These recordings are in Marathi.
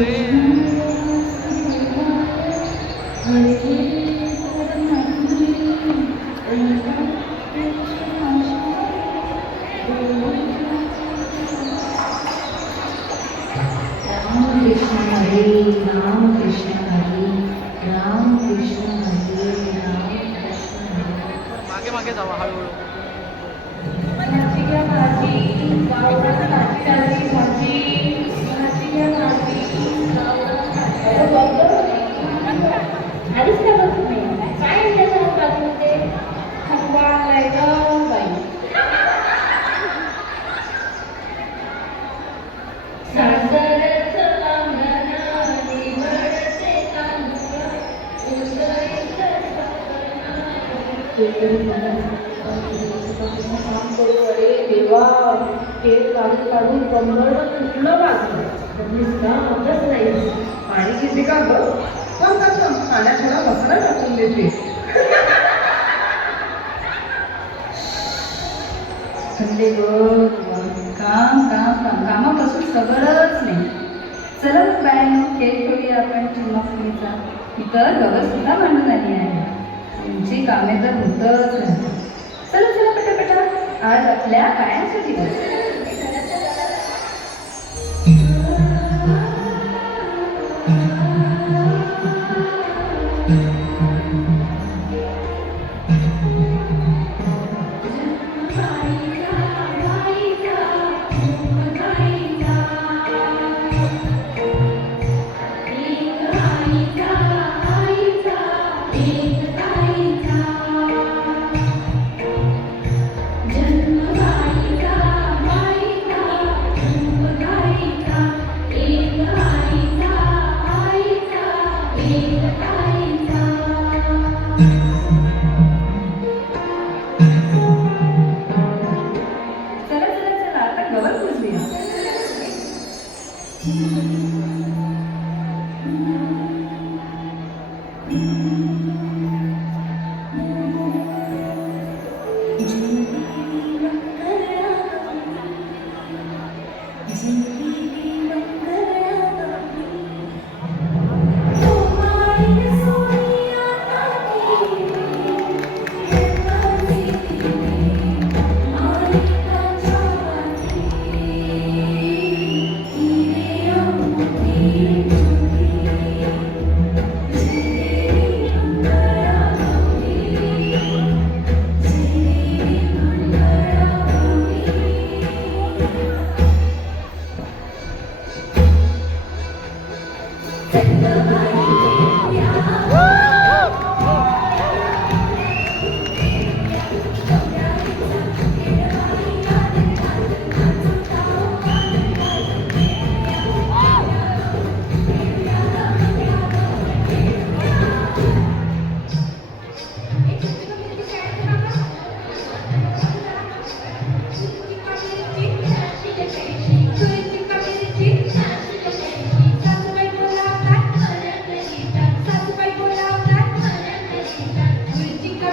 음. 마지막에 잡아 하루. काम करू अरे देवा केस काढून काढून कंबर तुटलं माझं नाही पाणी किती का गं पण कसं पाण्यात थोडा मसाला टाकून देते थंडे ग काम काम काम कामापासून सगळंच नाही चला मग केक खेळ खेळूया आपण चिन्मफुलीचा मी तर गवत सुद्धा मांडून आली आहे. तुमची कामे तर होतच नाही चला चला पटापटा. आज आपल्या कायांचा दिवस. Thank you.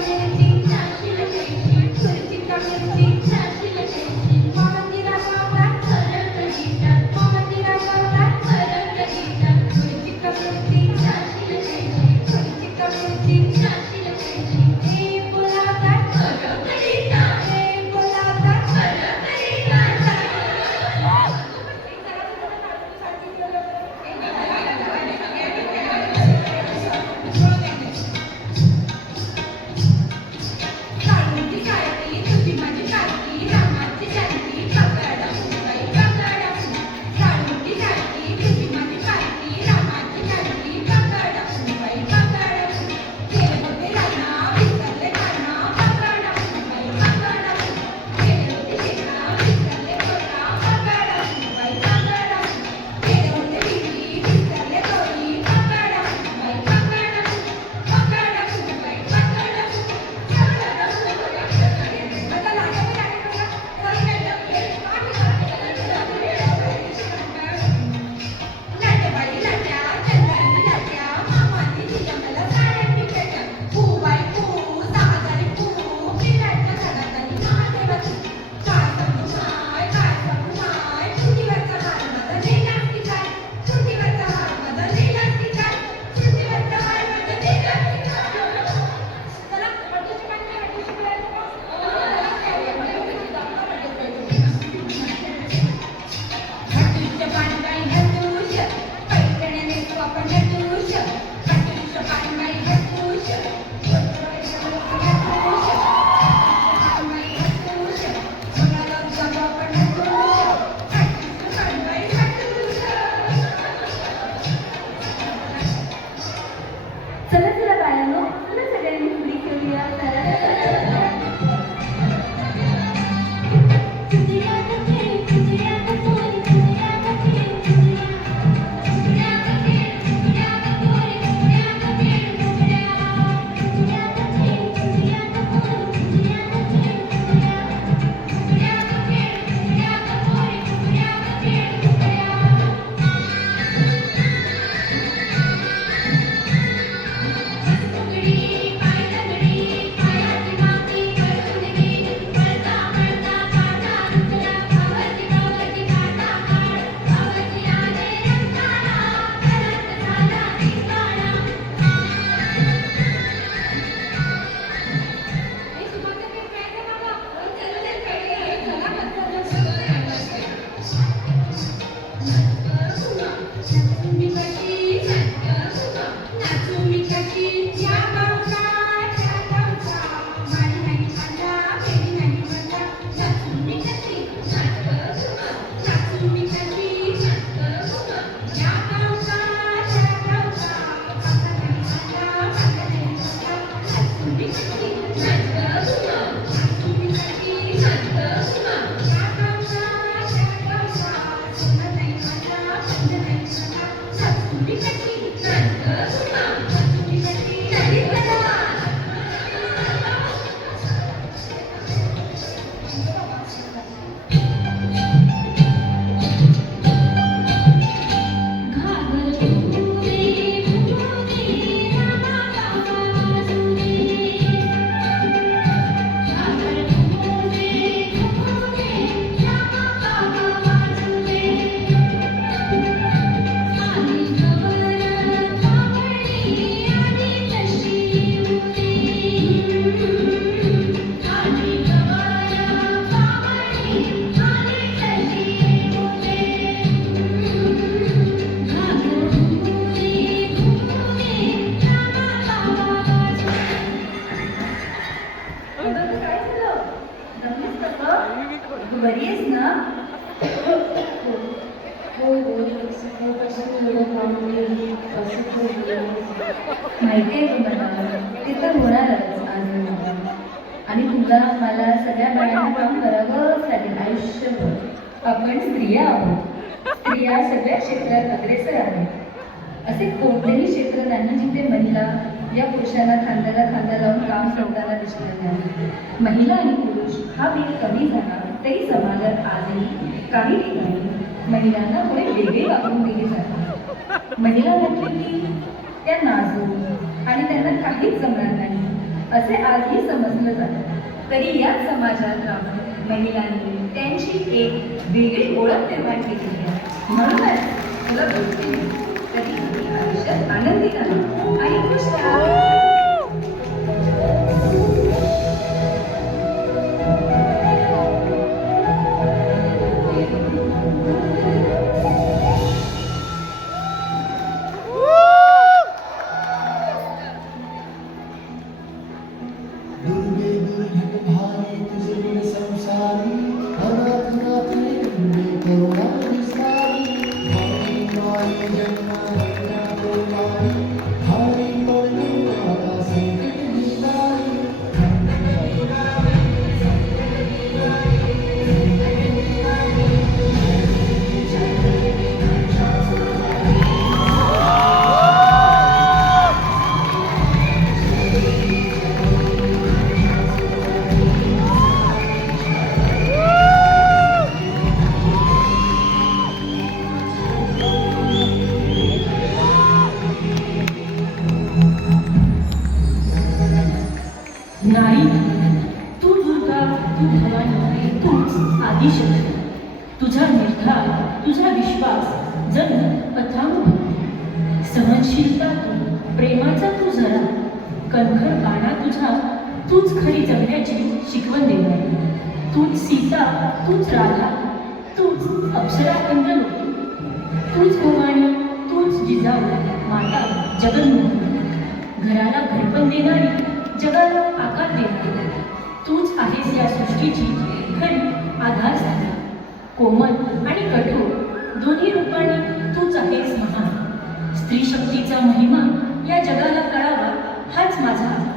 谢谢。माहिती आहे तुम्हाला ते तर होणारच आज. आणि तुला मला सगळ्या बायांना काम करावंच लागेल आयुष्यभर आपण स्त्रिया आहोत. स्त्रिया सगळ्या क्षेत्रात अग्रेसर आहेत. असे कोणतेही क्षेत्र नाही जिथे महिला या पुरुषांना खांद्याला खांदा लावून काम करताना दिसणार नाही. महिला आणि पुरुष हा वेळ कमी झाला तरी समाजात आजही काही ठिकाणी महिलांना पुढे वेगळे वागून दिले जाते. महिला म्हटली की त्या नाजूक आणि त्यांना काहीच जमणार नाही. असे आजही समजलं जातं. तरी याच समाजात राहून महिलांनी त्यांची एक वेगळी ओळख निर्माण केली आहे. म्हणूनच तुला गोष्टी कधी आयुष्यात आनंदी राहा आणि खुश राहा. कणखर बाणा तुझा. तूच खरी जगण्याची शिकवण देणारी तूच सीता तूच राधा तूच अप्सरा इंद्र तूच भवानी तूच जिजाऊ माता जगन्मोहन घराला घडपण देणारी जगाला आकार देणारी. तूच आहेस या सृष्टीची खरी आधारस्थानी. कोमल आणि कठोर दोन्ही रूपाने तूच आहेस महान. स्त्री शक्तीचा महिमा या जगाला कळावा हाच माझा